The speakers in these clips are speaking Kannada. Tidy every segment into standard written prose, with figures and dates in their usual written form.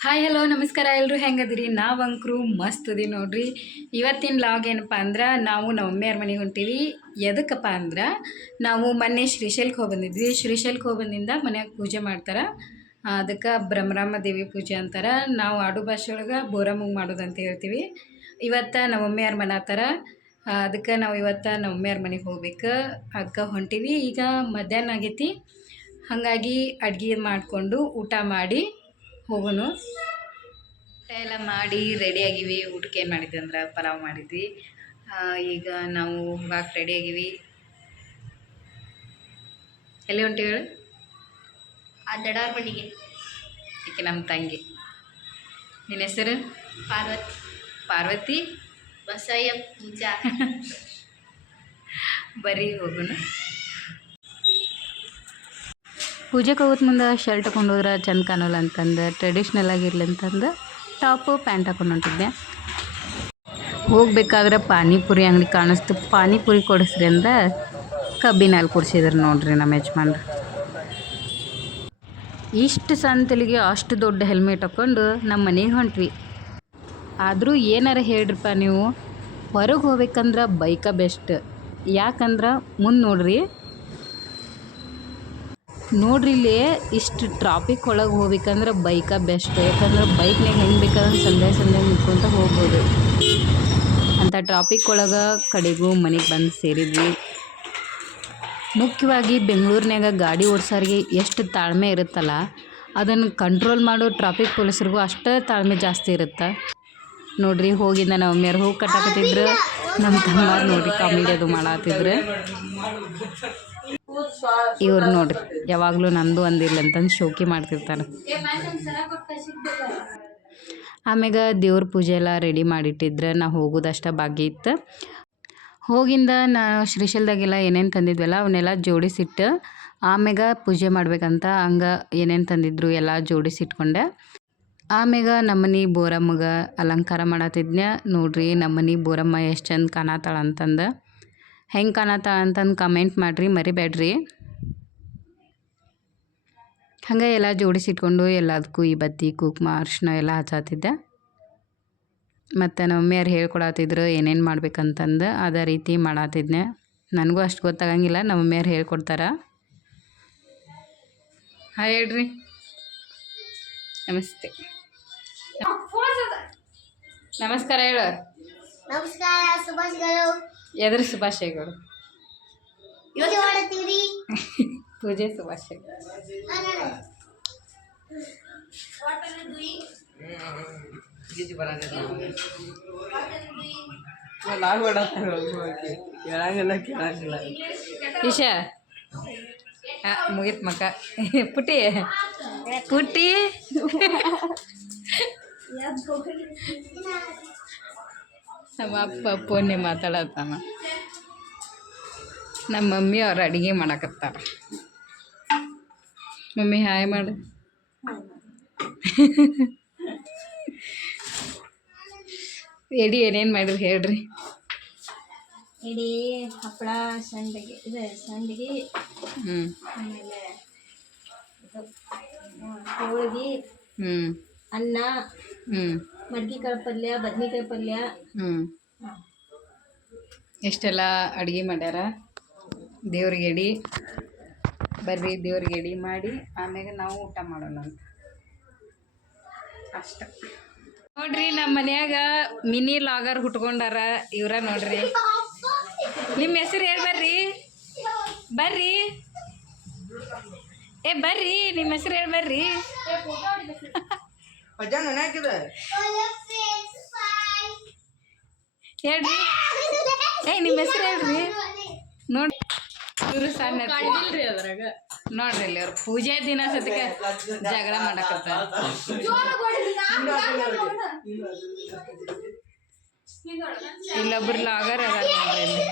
ಹಾಯ್ ಹಲೋ ನಮಸ್ಕಾರ ಎಲ್ಲರೂ ಹೆಂಗದಿರಿ ನಾವಂಕರು ಮಸ್ತ್ ಅದಿ ನೋಡ್ರಿ ಇವತ್ತಿನ ಲಾಗ್ ಏನಪ್ಪ ಅಂದ್ರೆ ನಾವು ನಮ್ಮಮ್ಮಿಯವ್ರ ಮನೆಗೆ ಹೊಂಟೀವಿ ಎದಕ್ಕಪ್ಪ ಅಂದ್ರೆ ನಾವು ಮೊನ್ನೆ ಶ್ರೀಶೈಲಕ್ಕೆ ಹೋಗಿ ಬಂದಿದ್ವಿ ಶ್ರೀಶೈಲಕ್ಕೆ ಹೋಗಿ ಬಂದಿಂದ ಮನ್ಯಾಗ ಪೂಜೆ ಮಾಡ್ತಾರೆ ಅದಕ್ಕೆ ಬ್ರಹ್ಮರಾಮ ದೇವಿ ಪೂಜೆ ಅಂತಾರೆ ನಾವು ಆಡು ಭಾಷೆ ಒಳಗೆ ಬೋರಮ್ಮಂಗೆ ಮಾಡೋದಂತ ಹೇಳ್ತೀವಿ ಇವತ್ತು ನಮ್ಮಮ್ಮಿಯವ್ರ ಮನೆ ಹತ್ತಾರ ಅದಕ್ಕೆ ನಾವು ಇವತ್ತು ನಮ್ಮಮ್ಮಿಯವ್ರ ಮನೆಗೆ ಹೋಗ್ಬೇಕು ಅದಕ್ಕೆ ಹೊಂಟೀವಿ ಈಗ ಮಧ್ಯಾಹ್ನ ಆಗೈತಿ ಹಾಗಾಗಿ ಅಡುಗೆ ಮಾಡಿಕೊಂಡು ಊಟ ಮಾಡಿ ಹೋಗೋಣ ಊಟ ಎಲ್ಲ ಮಾಡಿ ರೆಡಿಯಾಗಿವಿ ಊಟಕ್ಕೆ ಏನು ಮಾಡಿದ್ವಿ ಅಂದ್ರೆ ಪಲಾವ್ ಮಾಡಿದ್ವಿ ಈಗ ನಾವು ಹೋಗಕ್ಕೆ ರೆಡಿಯಾಗಿವಿ ಎಲ್ಲಿ ಹೊಂಟಿವಿ ಹೇಳು ಆ ದಡಾರ್ ಮನೆಗೆ ಈಕೆ ನಮ್ಮ ತಂಗಿ ನಿನ್ನ ಹೆಸರು ಪಾರ್ವತಿ ಪಾರ್ವತಿ ಬಸಯ್ಯ ಪೂಜಾ ಬರೀ ಹೋಗೋಣ ಪೂಜೆಗೆ ಹೋಗೋದು ಮುಂದೆ ಶರ್ಟ್ ಹಾಕೊಂಡು ಹೋದ್ರೆ ಚಂದ ಕಾಣೋಲ್ಲ ಅಂತಂದು ಟ್ರೆಡಿಷ್ನಲ್ ಆಗಿರ್ಲಿ ಅಂತಂದು ಟಾಪು ಪ್ಯಾಂಟ್ ಹಾಕೊಂಡು ಹೊಂಟಿದ್ದೆ ಹೋಗ್ಬೇಕಾದ್ರೆ ಪಾನಿಪುರಿ ಅಂಗಡಿ ಕಾಣಿಸ್ತು ಪಾನಿಪುರಿ ಕೊಡಿಸ್ರಿ ಅಂದ ಕಬ್ಬಿನಲ್ಲಿ ಕೊಡಿಸಿದ್ರು ನೋಡ್ರಿ ನಮ್ಮ ಯಜಮಾನ್ರು ಇಷ್ಟು ಸಂತಲಿಗೆ ಅಷ್ಟು ದೊಡ್ಡ ಹೆಲ್ಮೆಟ್ ಹಾಕ್ಕೊಂಡು ನಮ್ಮ ಮನೆಗೆ ಹೊಂಟ್ವಿ ಆದರೂ ಏನಾರ ಹೇಳ್ರಪ್ಪ ನೀವು ಹೊರಗೆ ಹೋಗ್ಬೇಕಂದ್ರೆ ಬೈಕ ಬೆಸ್ಟ್ ಯಾಕಂದ್ರೆ ಮುಂದೆ ನೋಡ್ರಿ ಇಲ್ಲಿ ಇಷ್ಟು ಟ್ರಾಫಿಕ್ ಒಳಗೆ ಹೋಗ್ಬೇಕಂದ್ರೆ ಬೈಕ ಬೆಸ್ಟ್ ಯಾಕಂದ್ರೆ ಬೈಕ್ನಾಗ ಹೆಂಗೆ ಬೇಕಾದ್ರೆ ಸಂದೆ ನಿಂತ್ಕೊಂತ ಹೋಗ್ಬೋದು ಅಂಥ ಟ್ರಾಫಿಕ್ ಒಳಗೆ ಕಡೆಗೂ ಮನೆಗೆ ಬಂದು ಸೇರಿದ್ವಿ ಮುಖ್ಯವಾಗಿ ಬೆಂಗಳೂರಿನಾಗ ಗಾಡಿ ಓಡಿಸೋರಿಗೆ ಎಷ್ಟು ತಾಳ್ಮೆ ಇರುತ್ತಲ್ಲ ಅದನ್ನು ಕಂಟ್ರೋಲ್ ಮಾಡೋ ಟ್ರಾಫಿಕ್ ಪೊಲೀಸರಿಗೂ ಅಷ್ಟೇ ತಾಳ್ಮೆ ಜಾಸ್ತಿ ಇರುತ್ತೆ ನೋಡ್ರಿ ಹೋಗಿದ್ದ ನಮ್ಮ ಮಮ್ಮಿಯವ್ರು ಹೋಗಿ ಕಟ್ಟಾಕತ್ತಿದ್ರು ನಮ್ಮ ತಮ್ಮವ್ರು ನೋಡ್ರಿ ಕಾಮಿಡಿ ಅದು ಮಾಡತ್ತಿದ್ರು ಇವ್ರು ನೋಡ್ರಿ ಯಾವಾಗಲೂ ನಂದು ಒಂದಿಲ್ಲ ಅಂತಂದು ಶೋಕಿ ಮಾಡ್ತಿರ್ತಾರೆ ಆಮ್ಯಾಗ ದೇವ್ರ ಪೂಜೆ ಎಲ್ಲ ರೆಡಿ ಮಾಡಿಟ್ಟಿದ್ರೆ ನಾವು ಹೋಗೋದಷ್ಟ ಬಾಕಿ ಇತ್ತು ಹೋಗಿಂದ ನಾವು ಶ್ರೀಶೈಲದಾಗೆಲ್ಲ ಏನೇನು ತಂದಿದ್ವಲ್ಲ ಅವನ್ನೆಲ್ಲ ಜೋಡಿಸಿಟ್ಟು ಆಮ್ಯಾಗ ಪೂಜೆ ಮಾಡ್ಬೇಕಂತ ಹಂಗೆ ಏನೇನು ತಂದಿದ್ರು ಎಲ್ಲ ಜೋಡಿಸಿಟ್ಕೊಂಡೆ ಆಮ್ಯಾಗ ನಮ್ಮನೆ ಬೋರಮ್ಮಗೆ ಅಲಂಕಾರ ಮಾಡತ್ತಿದ್ನೆ ನೋಡ್ರಿ ನಮ್ಮನೆ ಬೋರಮ್ಮ ಎಷ್ಟು ಚಂದ ಕಾಣತ್ತಾಳ ಅಂತಂದು ಹೆಂಗೆ ಕಾಣತ್ತಾಳ ಅಂತಂದು ಕಮೆಂಟ್ ಮಾಡಿರಿ ಮರಿಬೇಡ್ರಿ ಹಂಗೆ ಎಲ್ಲ ಜೋಡಿಸಿಟ್ಕೊಂಡು ಎಲ್ಲದಕ್ಕೂ ಈ ಬತ್ತಿ ಕುಂಕುಮ ಅರ್ಶಿನ ಎಲ್ಲ ಹಚ್ಚಾತಿದ್ದೆ ಮತ್ತು ನಮ್ಮ ಮಮ್ಮಿಯವ್ರು ಹೇಳ್ಕೊಡತ್ತಿದ್ರು ಏನೇನು ಮಾಡ್ಬೇಕಂತಂದು ಅದೇ ರೀತಿ ಮಾಡತ್ತಿದ್ನೆ ನನಗೂ ಅಷ್ಟು ಗೊತ್ತಾಗಂಗಿಲ್ಲ ನಮ್ಮ ಮಮ್ಮಿಯವ್ರು ಹೇಳ್ಕೊಡ್ತಾರೆ ಹಾಯ್ ಹೇಳ್ರಿ ನಮಸ್ತೆ ನಮಸ್ಕಾರ ಹೇಳು ನಮಸ್ಕಾರ ಶುಭಾಶಯಗಳು ಎದ್ರ ಶುಭಾಶಯಗಳು ಪೂಜೆ ಶುಭಾಶಯಗಳು ಇಶಾ ಮುಗಿತ್ ಮಕ್ಕ ಪುಟಿ ಪುಟ್ಟಿ ನಮ್ಮ ಅಪ್ಪ ಫೋನ್ನೇ ಮಾತಾಡತ್ತಾನ ನಮ್ಮ ಮಮ್ಮಿ ಅವ್ರು ಅಡುಗೆ ಮಾಡಕತ್ತಾರ ಮಮ್ಮಿ ಹಾಯ್ ಮಾಡು ಎಡಿ ಏನೇನು ಮಾಡಿರಿ ಹೇಳ್ರಿ ಇಡೀ ಹಪ್ಪಳ ಸಂಡಿಗೆ ಇದು ಸಂಡಿಗೆ ಆಮೇಲೆ ಹೋಳಿಗೆ ಅನ್ನ ಮಡ್ಗಿಕಾಳು ಪಲ್ಯ ಬದ್ನಿಕಾಯಿ ಪಲ್ಯ ಇಷ್ಟೆಲ್ಲ ಅಡುಗೆ ಮಾಡ್ಯಾರ ದೇವ್ರಿಗೆ ಎಡಿ ಬರ್ರಿ ದೇವ್ರಿಗೆ ಎಡಿ ಮಾಡಿ ಆಮ್ಯಾಗ ನಾವು ಊಟ ಮಾಡೋಣ ಅಂತ ಅಷ್ಟ ನೋಡ್ರಿ ನಮ್ಮ ಮನ್ಯಾಗ ಮಿನಿ ಲಾಗರ್ ಹುಟ್ಕೊಂಡಾರ ಇವ್ರ ನೋಡ್ರಿ ನಿಮ್ಮ ಹೆಸರು ಹೇಳಿ ಬರ್ರಿ ಏ ಬರ್ರಿ ನಿಮ್ಮ ಹೆಸರು ಹೇಳಿ ಬರ್ರಿ ಹೇಳ್ರಿ ಏ ನಿಮ್ಮ ಹೆಸರು ಹೇಳ್ರಿ ನೋಡಿ ಇವರು ಸಣ್ಣ ನೋಡ್ರಿ ಇಲ್ಲಿ ಅವ್ರು ಪೂಜೆ ದಿನ ಸತಿಗೆ ಜಗಳ ಮಾಡಕತ್ತ ಇಲ್ಲೊಬ್ರು ಲಾಗರ್ ಅದಾರ ನೋಡ್ರಿ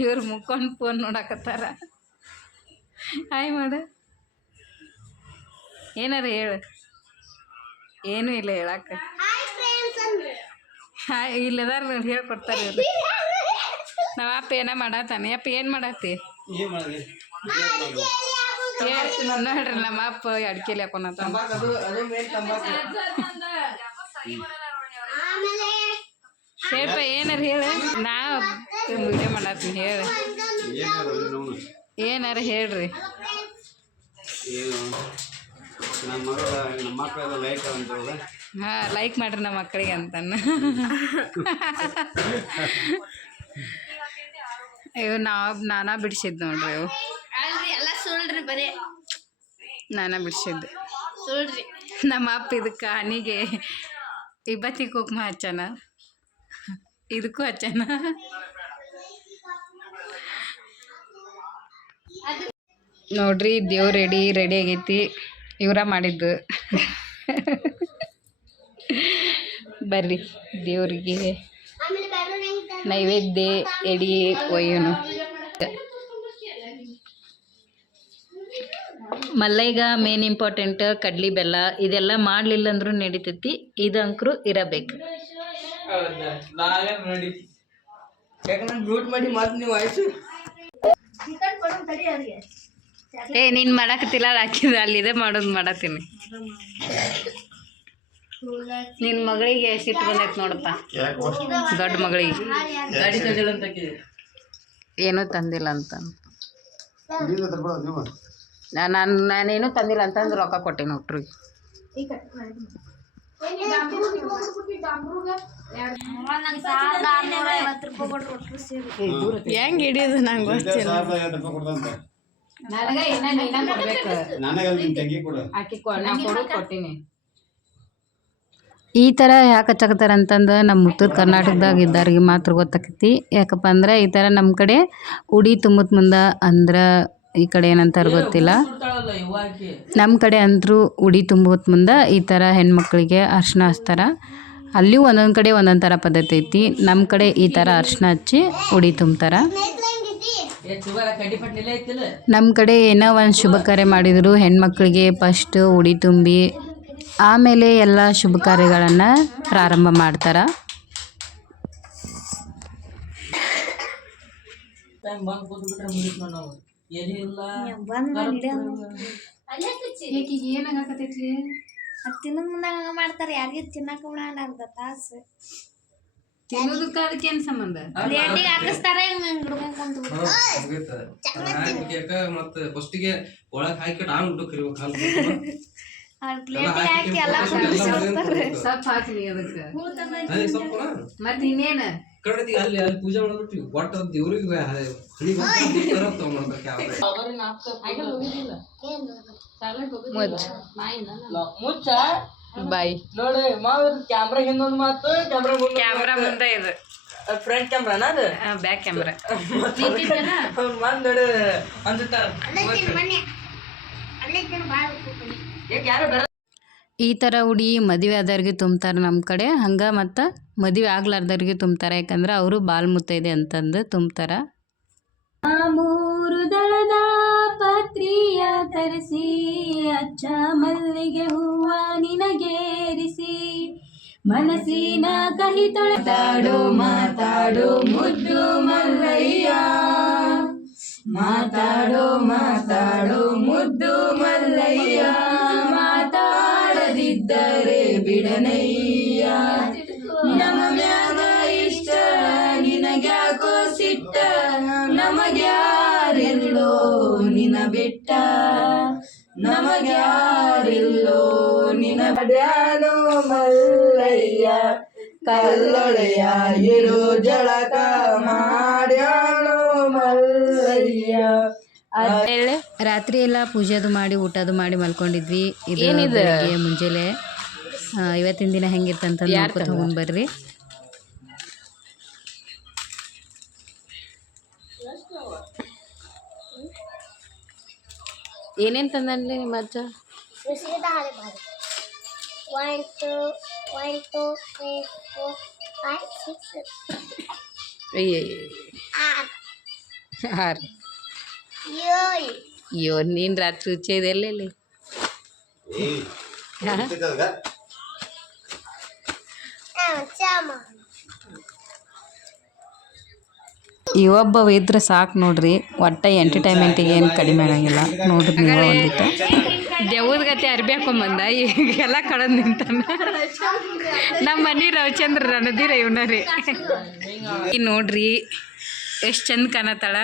ಇವ್ರು ಮುಕ್ಕೊಂಡು ಫೋನ್ ನೋಡಕತ್ತಾರ ಹಾಯ್ ಮಾಡು ಏನಾರ ಹೇಳು ಏನೂ ಇಲ್ಲ ಹೇಳಕ್ಕೆ ಹಾಯ್ ಇಲ್ಲದಾರ ಹೇಳ್ಕೊಡ್ತಾರೆ ಇವ್ರು ನಮ್ಮ ಅಪ್ಪ ಏನ ಮಾಡತ್ತಾನೆ ಅಪ್ಪ ಏನು ಮಾಡತ್ತಿ ನೋಡ್ರಿ ನಮ್ಮ ಅಪ್ಪ ಅಡ್ಕೆಲಿ ಹಾಕೊಂತ ಹೇಳ್ಪ ಏನಾರ ಹೇಳ ನಾ ವಿಡಿಯೋ ಮಾಡತ್ತೀನಿ ಹೇಳ ಏನಾರ ಹೇಳ್ರಿ ಹಾ ಲೈಕ್ ಮಾಡ್ರಿ ನಮ್ಮ ಮಕ್ಕಳಿಗೆ ಅಂತಾನ ಇವು ನಾನಾ ಬಿಡಿಸಿದ್ ನೋಡ್ರಿ ಇವು ಎಲ್ಲ ಸುಳ್ಳ್ರಿ ಬರೀ ನಾನಾ ಬಿಡಿಸಿದ್ದು ಸುಳ್ಳ್ರಿ. ನಮ್ಮ ಅಪ್ಪ ಇದಕ್ಕೆ ಹನಿಗೆ ಇಬ್ಬತ್ತಿ ಕುಕ್ಮ ಹಚ್ಚನ ಇದಕ್ಕೂ ಹಚ್ಚನ ನೋಡ್ರಿ ದೇವ್ ರೆಡಿ ಆಗೈತಿ ಇವರ ಮಾಡಿದ್ದು ಬರ್ರಿ ದೇವ್ರಿಗೆ ನೈವೇದ್ಯ ಎಡಿ ಒಯ್ಯೋನು ಮಲ್ಲೈಗ ಮೇನ್ ಇಂಪಾರ್ಟೆಂಟ್ ಕಡ್ಲಿ ಬೆಲ್ಲ ಇದೆಲ್ಲ ಮಾಡಲಿಲ್ಲ ಅಂದ್ರೂ ನಡೀತೈತಿ ಇದಂಕ್ರು ಇರಬೇಕು ಏ ನೀನು ಮಾಡಾಕತ್ತಿಲ್ಲ ಹಾಕಿದ ಅಲ್ಲಿದೆ ಮಾಡೋದು ಮಾಡತ್ತೀನಿ ನಿನ್ನ ಮಗಳಿಗೆ ಸಿಟ್ಟು ಬಂದೈತೆ ನೋಡಪ್ಪ ದೊಡ್ಡ ಮಗಳಿಗೆ ಏನೂ ತಂದಿಲ್ಲ ಅಂತ ನಾನೇನು ತಂದಿಲ್ಲ ಅಂತಂದ್ರೆ ರೊಕ್ಕ ಕೊಟ್ಟೇನೆ ಒಟ್ರಿಗೆ ಹೆಂಗೆ ಹಿಡಿಯೋದು ನಂಗೆ ಗೊತ್ತಿಲ್ಲ ನನಗೆ ಕೊಟ್ಟೀನಿ ಈ ಥರ ಯಾಕೆ ಹಚ್ಚಕತ್ತಾರ ಅಂತಂದು ನಮ್ಮ ಉತ್ತರ ಕರ್ನಾಟಕದಾಗ ಇದ್ದವ್ರಿಗೆ ಮಾತ್ರ ಗೊತ್ತಾಕೈತಿ ಯಾಕಪ್ಪ ಅಂದ್ರೆ ಈ ಥರ ನಮ್ಮ ಕಡೆ ಉಡಿ ತುಂಬತ್ ಮುಂದೆ ಅಂದ್ರೆ ಈ ಕಡೆ ಏನಂತಾರೆ ಗೊತ್ತಿಲ್ಲ ನಮ್ಮ ಕಡೆ ಅಂದರೂ ಉಡಿ ತುಂಬತ್ ಮುಂದೆ ಈ ಥರ ಹೆಣ್ಮಕ್ಳಿಗೆ ಅರ್ಶಿನ ಹಚ್ತಾರೆ ಅಲ್ಲಿಯೂ ಒಂದೊಂದು ಕಡೆ ಒಂದೊಂದು ಥರ ಪದ್ಧತಿ ಐತಿ ನಮ್ಮ ಕಡೆ ಈ ಥರ ಅರ್ಶಿನ ಹಚ್ಚಿ ಉಡಿ ತುಂಬ್ತಾರೆ ನಮ್ಮ ಕಡೆ ಏನೋ ಒಂದು ಶುಭ ಕಾರ್ಯ ಮಾಡಿದ್ರು ಹೆಣ್ಮಕ್ಳಿಗೆ ಫಸ್ಟ್ ಉಡಿ ತುಂಬಿ ಆಮೇಲೆ ಎಲ್ಲ ಶುಭ ಕಾರ್ಯಗಳನ್ನು ಪ್ರಾರಂಭ ಮಾಡ್ತಾರೆ ತಿನ್ನೋ ಮುಂದಾಗ ಮಾಡ್ತಾರೆ ಯಾರಿಗೆ ತಿನ್ನಕ ಅರ್ಧ ತಾಸು ತಿನ್ನೋದಕ್ಕೆ ಅದಕ್ಕೆ ಏನು ಸಂಬಂಧ ಪ್ಲೇಟಿಗೆ ಹಾಕಿಸ್ತಾರೆ ಮತ್ತೆ ಫಸ್ಟಿಗೆ ಒಳಗೆ ಹಾಕಿ ಆಂಗ್ಬಿಟ್ಟು ಕರಿಬೇಕು ಪ್ಲೇಟಿಗೆ ಹಾಕಿ ಎಲ್ಲ ಸೊಪ್ಪು ಹಾಕ್ಲಿ ಅದಕ್ಕೆ ಮತ್ತೆ ಇನ್ನೇನ ಕಡತಿ ಅಲ್ಲಿ ಪೂಜೆ ಮಾಡ್ಬಿಟ್ಟು ಒಟ್ಟ ದೇವ್ರಿಗೆ ಮುಚ್ಚ ಬಾಯ್ ನೋಡಿ ಮಾವ ಕ್ಯಾಮ್ರಾ ಹಿಂದೊಂದು ಮಾತು ಕ್ಯಾಮ್ರಾ ಮುಂದೆ ಇದು ಫ್ರಂಟ್ ಕ್ಯಾಮ್ರಾನ ಅದು ಬ್ಯಾಕ್ ಕ್ಯಾಮ್ರಾ ಮಂದ್ ನೋಡಿ ಅಂತಾರ ಈ ಥರ ಉಡಿ ಮದುವೆ ಆದವ್ರಿಗೆ ತುಂಬ್ತಾರೆ ನಮ್ಮ ಕಡೆ ಹಂಗೆ ಮತ್ತು ಮದುವೆ ಆಗ್ಲಾರ್ದವ್ರಿಗೆ ತುಂಬ್ತಾರೆ ಯಾಕಂದ್ರೆ ಅವರು ಬಾಲ್ ಮುತ್ತೈದೆ ಅಂತಂದು ತುಂಬ್ತಾರೆ ಮೂರು ದಳದ ಪತ್ರಿಯ ತರಿಸಿ ಅಚ್ಚ ಮಲ್ಲಿಗೆ ಹೂವ ನಿನಗೇರಿಸಿ ಮನಸ್ಸಿನ ಕಹಿ ತೊಳೆದಾಡು ಮಾತಾಡು ಮುದ್ದು ಮಲ್ಲಯ್ಯ ಮಾತಾಡು ಮಾತಾಡು ಮುದ್ದು ಮಲ್ಲಯ್ಯ ಮಾತಾಡದಿದ್ದರೆ ಬಿಡನಯ್ಯ ನಮ್ಮ ಮ್ಯಾಗ ಇಷ್ಟ ನಿನಗ್ಯಾಕೋ ಸಿಟ್ಟ ನಮಗ್ಯಾರಿಲ್ಲೋ ನಿನ ಬಿಟ್ಟ ನಮಗ್ಯಾರಿಲ್ಲೋ ನಿನ ಬಡ್ಯಾನೋ ಮಲ್ಲಯ್ಯ ಕಲ್ಲೊಳೆಯ ಇರು ಜಳಕ ಮಾಡ್ಯಾನೋ ಮಲ್ಲಯ್ಯ. ರಾತ್ರಿ ಎಲ್ಲ ಪೂಜೆದು ಮಾಡಿ ಊಟದು ಮಾಡಿ ಮಲ್ಕೊಂಡಿದ್ವಿ. ಇದು ಬೆಳಗ್ಗೆ ಮುಂಜಾನೆ ಇವತ್ತಿನ ದಿನ ಹೆಂಗಿರ್ತಂತ ನೋಡ್ಕೊತ ಹೋಗೋಣ ಬರ್ರಿ. ಏನೇನು ತಂದನ್ಲಿ ನಿಮ್ಮ ಅಜ್ಜ? 1 2 3 4 5 6 6 ಅಯ್ಯೋ ನೀನು ರಾತ್ರಿ ಹುಚ್ಚ ಇದೆ ಎಲ್ಲೆಲ್ಲಿ ಇವೊಬ್ಬ ಇದ್ರೆ ಸಾಕು ನೋಡ್ರಿ, ಒಟ್ಟು ಎಂಟರ್ಟೈನ್ಮೆಂಟಿಗೆ ಏನು ಕಡಿಮೆ ಆಗಂಗಿಲ್ಲ ನೋಡ್ರಿ. ನೀವು ಒಂದಿಟ್ಟು ದೇವ್ದ ಗತಿ ಅರ್ಬಿ ಹಾಕೊಂಬಂದ ಈಗೆಲ್ಲ ಕಡದ್ ನಿಂತಾನ. ನಮ್ಮ ಮನೆ ರವಿಚಂದ್ರ ರಣದೀರ ಇವನ ರೀ. ನೋಡ್ರಿ ಎಷ್ಟು ಚಂದ ಕಾಣತ್ತಾಳ.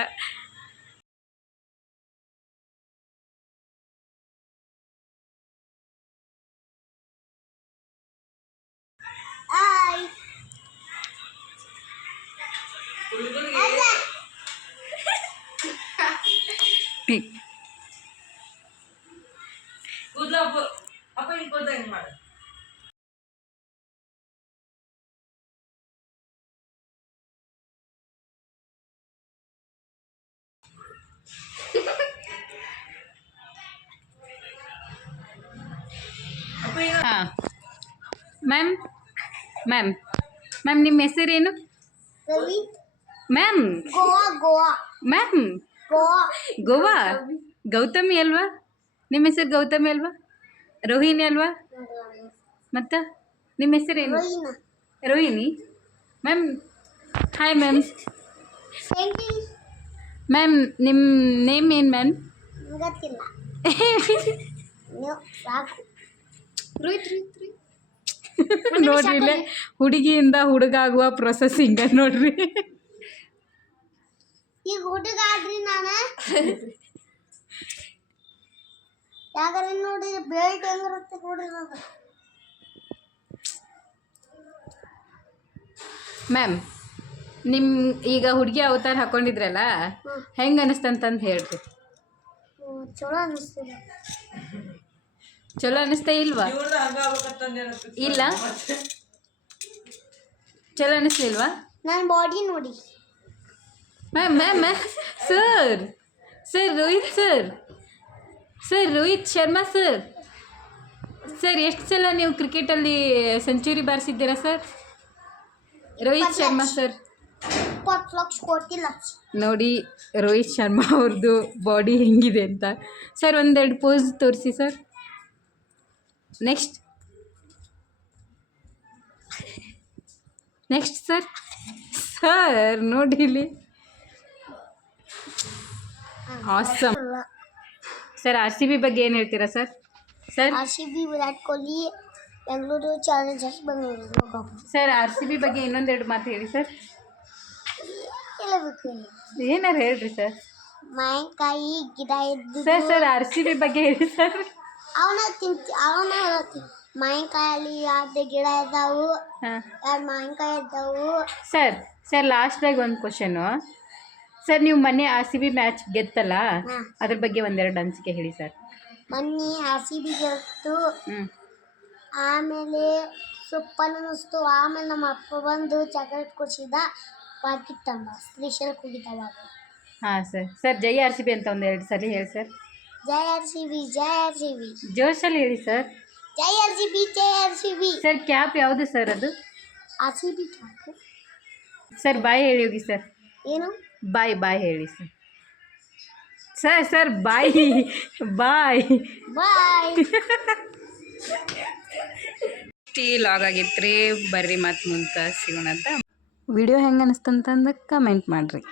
ಅಪ್ಪ ಹಿಂಗ್ ಕೂದ ಹಿಂಗ್ ಮಾಡು. ಹಾಂ ಮ್ಯಾಮ್ ಮ್ಯಾಮ್ ಮ್ಯಾಮ್ ನಿಮ್ಮ ಹೆಸರೇನು ರವಿ ಮ್ಯಾಮ್? ಗೋವಾ ಮ್ಯಾಮ್ ಗೋವಾ ಗೌತಮಿ ಅಲ್ವಾ? ನಿಮ್ಮ ಹೆಸರು ಗೌತಮಿ ಅಲ್ವಾ? ರೋಹಿಣಿ ಅಲ್ವಾ? ಮತ್ತು ನಿಮ್ಮ ಹೆಸರೇನು? Rohini. Ma'am hi ma'am. Ma'am ನಿಮ್ಮ ನೇಮ್ ಏನು ಮ್ಯಾಮ್? ಗೊತ್ತಿಲ್ಲ. ಸಾಕು. ನೋಡ್ರಿ ಇಲ್ಲೇ ಹುಡುಗಿಯಿಂದ ಹುಡುಗ ಆಗುವ ಪ್ರೊಸೆಸಿಂಗ ನೋಡ್ರಿ. ಈಗ ಹುಡುಗ ಆದ್ರಿ ನಾನು ಯಾಕಂದ್ರೆ ನೋಡಿ ಬೆಲ್ಟ್ ಹೆಂಗಿರುತ್ತೆ ನೋಡ್ರಿ ನಾನು. ಮ್ಯಾಮ್ ನಿಮ್ಮ ಈಗ ಹುಡುಗಿ ಅವತಾರ ಹಾಕೊಂಡಿದ್ರಲ್ಲ, ಹೆಂಗೆ ಅನಿಸ್ತಂತಂದು ಹೇಳ್ರಿ. ಚಲೋ ಅನಿಸ್ತದೆ. ಚಲೋ ಅನಿಸ್ತಾ ಇಲ್ವಾ? ಇವ್ರ್ದು ಹಂಗ ಆಗ್ಬೇಕಂತಂದ್ ಏನಂತ ಇಲ್ಲ ಚಲೋ ಅನಿಸ್ಲಿಲ್ವಾ? ನನ್ನ ಬಾಡಿ ನೋಡಿ. Ma'am ma'am ma'am sir sir Rohit sir sir Rohit Sharma sir sir ಎಷ್ಟು ಸಲ ನೀವು ಕ್ರಿಕೆಟಲ್ಲಿ ಸೆಂಚುರಿ ಬಾರಿಸಿದ್ದೀರಾ ಸರ್? ರೋಹಿತ್ ಶರ್ಮಾ ಸರ್ 20 ಲಕ್ಷ ಕೋಟಿ ಲಕ್ಷ. ನೋಡಿ ರೋಹಿತ್ ಶರ್ಮಾ ಅವ್ರದ್ದು ಬಾಡಿ ಹೆಂಗಿದೆ ಅಂತ. ಸರ್ ಒಂದೆರಡು ಪೋಸ್ ತೋರಿಸಿ sir. Next next sir. Sir ನೋಡಿ ಇಲ್ಲಿ ಆಸಮ್. ಸರ್ RCB ಬಗ್ಗೆ ಏನು ಹೇಳ್ತೀರಾ sir? Sir RCB Virat Kohli Bengaluru Challengers Bengaluru. Sir RCB ಬಗ್ಗೆ ಇನ್ನೊಂದೆರಡು ಮಾತು ಹೇಳಿ ಸರ್. ಹೇಳಬೇಕು. ಏನಾರು ಹೇಳ್ರಿ ಸರ್. ಮಾವಿನಕಾಯಿ ಗಿಡ ಇದ್ದು ಸರ್ RCB ಬಗ್ಗೆ ಹೇಳಿ ಸರ್. ಅವನ ಮಾವಿನಕಾಯಲ್ಲಿ 2 ಗಿಡ ಇದ್ದಾವು, ಹಾಂ 2 ಮಾವಿನಕಾಯಿ ಇದ್ದಾವು. ಸರ್ ಲಾಸ್ಟ್ದಾಗ ಒಂದು ಕ್ವಶನು ಸರ್. ನೀವು ಮೊನ್ನೆ RCB ಮ್ಯಾಚ್ ಗೆತ್ತಲ್ಲ, ಅದ್ರ ಬಗ್ಗೆ ಒಂದೆರಡು ಅನಿಸಿಕೆ ಹೇಳಿ ಸರ್. ಮೊನ್ನೆ RCB ಗೆತ್ತು, ಹ್ಞೂ ಆಮೇಲೆ ಸೂಪರ್ ಅನ್ನಿಸ್ತು. ಆಮೇಲೆ ನಮ್ಮ ಅಪ್ಪ ಬಂದು ಚಾಕ್ಲೇಟ್ ಕೊಡಿಸಿದ, ಪಾಕಿಟ್ ತಂದ ಶ್ರೀಶೈಲಕ್ಕೆ ಹೋಗಿದ್ದವಾಗ. ಹಾಂ ಸರ್ ಜೈ RCB ಅಂತ ಒಂದೆರಡು ಸಲ ಹೇಳಿ ಸರ್. ಜೈ RCB ಜೈ RCB. ಜೋಶಲ್ಲಿ ಹೇಳಿ ಸರ್. ಜೈ RCB ಜೈ RCB. ಸರ್ ಕ್ಯಾಪ್ ಯಾವುದು ಸರ್ ಅದು? RCB cap. ಸರ್ ಬಾಯ್ ಹೇಳಿ ಹೋಗಿ ಸರ್. ಏನು? ಬಾಯ್ ಹೇಳಿ ಸರ್. ಸರ್ ಬಾಯ್ ಬಾಯ್ ಲಾಗ್ ಆಗಿತ್ತು ರೀ. ಬರ್ರಿ ಮತ್ತು ಮುಂದೆ ಸಿಗೋಣ ಅಂತ. ವಿಡಿಯೋ ಹೆಂಗೆ ಅನಿಸ್ತಂತಂದು ಕಮೆಂಟ್ ಮಾಡಿರಿ.